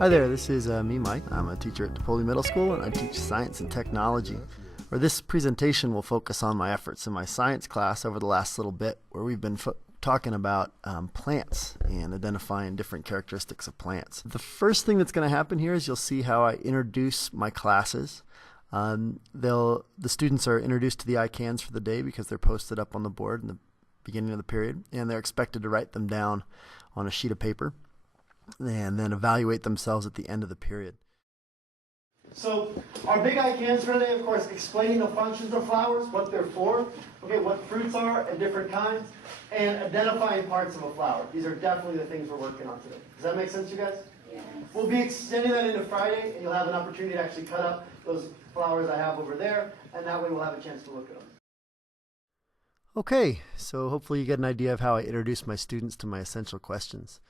Hi there, this is me, Mike. I'm a teacher at DePaul Middle School and I teach science and technology. This presentation will focus on my efforts in my science class over the last little bit where we've been talking about plants and identifying different characteristics of plants. The first thing that's going to happen here is you'll see how I introduce my classes. The students are introduced to the ICANNs for the day because they're posted up on the board in the beginning of the period, and they're expected to write them down on a sheet of paper and then evaluate themselves at the end of the period. So our big ICANNs for today, of course, explaining the functions of flowers, what they're for, okay, what fruits are and different kinds, and identifying parts of a flower. These are definitely the things we're working on today. Does that make sense, you guys? Yes. We'll be extending that into Friday, and you'll have an opportunity to actually cut up those flowers I have over there, and that way we'll have a chance to look at them. Okay, so hopefully you get an idea of how I introduce my students to my essential questions.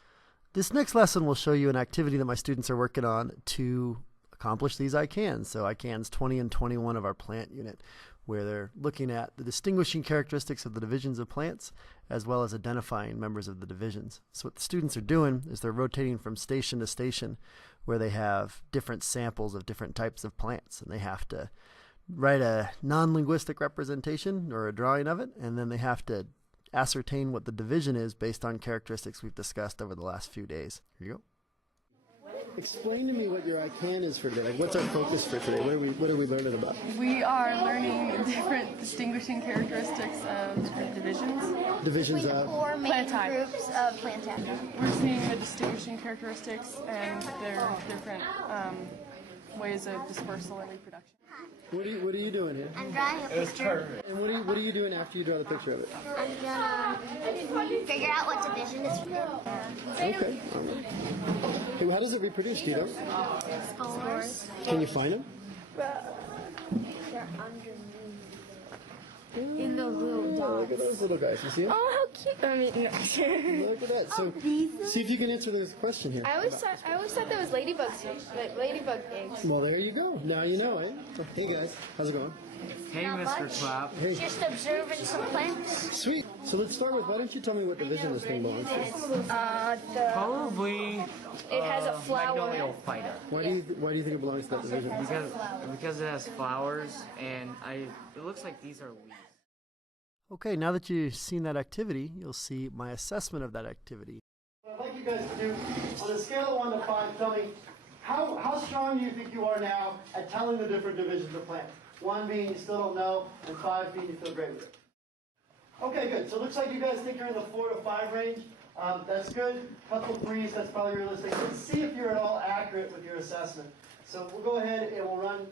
This next lesson will show you an activity that my students are working on to accomplish these ICANNs. So ICANNs 20 and 21 of our plant unit, where they're looking at the distinguishing characteristics of the divisions of plants, as well as identifying members of the divisions. So what the students are doing is they're rotating from station to station where they have different samples of different types of plants, and they have to write a non-linguistic representation or a drawing of it, and then they have to ascertain what the division is based on characteristics we've discussed over the last few days. Here you go. Explain to me what your ICANN is for today. Like, what's our focus for today? What are we learning about? We are learning different distinguishing characteristics of different divisions. Divisions of? Four main Plant type. groups of plant type. We're seeing the distinguishing characteristics and their different ways of dispersal and reproduction. What are you doing here? I'm drawing a picture. And what are you doing after you draw the picture of it? I'm gonna figure out what division it's from. Okay. Hey, how does it reproduce, do you know? Spores. Can you find them? They're underneath. In those little Oh, dots. look at those little guys. You see them? Oh, how cute! I mean, no. Look at that. So, these? see if you can answer this question here. I always thought that was ladybugs, like ladybug eggs. Well, there you go. Now you know, eh? Hey guys, how's it going? Hey, Mr. Klapp. Hey. Just observing some plants. Sweet. So let's start with, why don't you tell me what division this thing belongs to? Probably It has a flower. Magnolia phyta. Why do you think it belongs to that division? Because it has flowers, and it looks like these are leaves. Okay, now that you've seen that activity, you'll see my assessment of that activity. What I'd like you guys to do, on a scale of 1 to 5, tell me how strong do you think you are now at telling the different divisions of plants? 1 being you still don't know, and 5 being you feel great with it. Okay, good. So it looks like you guys think you're in the 4 to 5 range. That's good. Couple 3s, that's probably realistic. Let's see if you're at all accurate with your assessment. So we'll go ahead and we'll run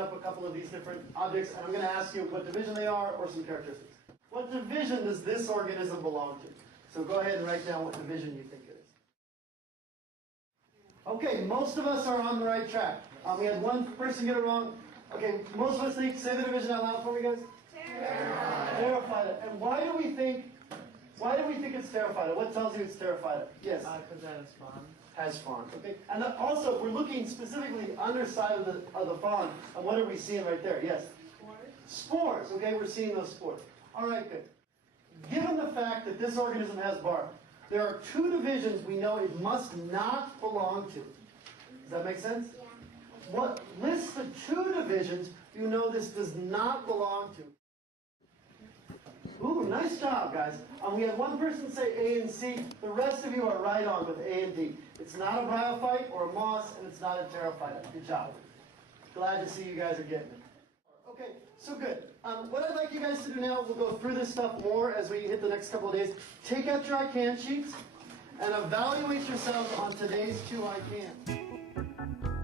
up a couple of these different objects, and I'm going to ask you what division they are or some characteristics. What division does this organism belong to? So go ahead and write down what division you think it is. Okay, most of us are on the right track. We had one person get it wrong. Okay, most of us think, say the division out loud for me, guys. Pterophyta. And why do we think it's Pterophyta? What tells you it's Pterophyta? Yes. Because that is fun. Has fawns. Okay. And also, we're looking specifically the underside of the fawn. And what are we seeing right there? Yes. Spores. Okay, we're seeing those spores. All right, good. Given the fact that this organism has bark, there are 2 divisions we know it must not belong to. Does that make sense? Yeah. What lists the 2 divisions you know this does not belong to? Ooh, nice job, guys. We had one person say A and C. The rest of you are right on with A and D. It's not a bryophyte or a moss, and it's not a pterophyta. Good job. Glad to see you guys are getting it. Okay, so good. What I'd like you guys to do now, we'll go through this stuff more as we hit the next couple of days. Take out your ICANN sheets and evaluate yourselves on today's 2 ICANNs.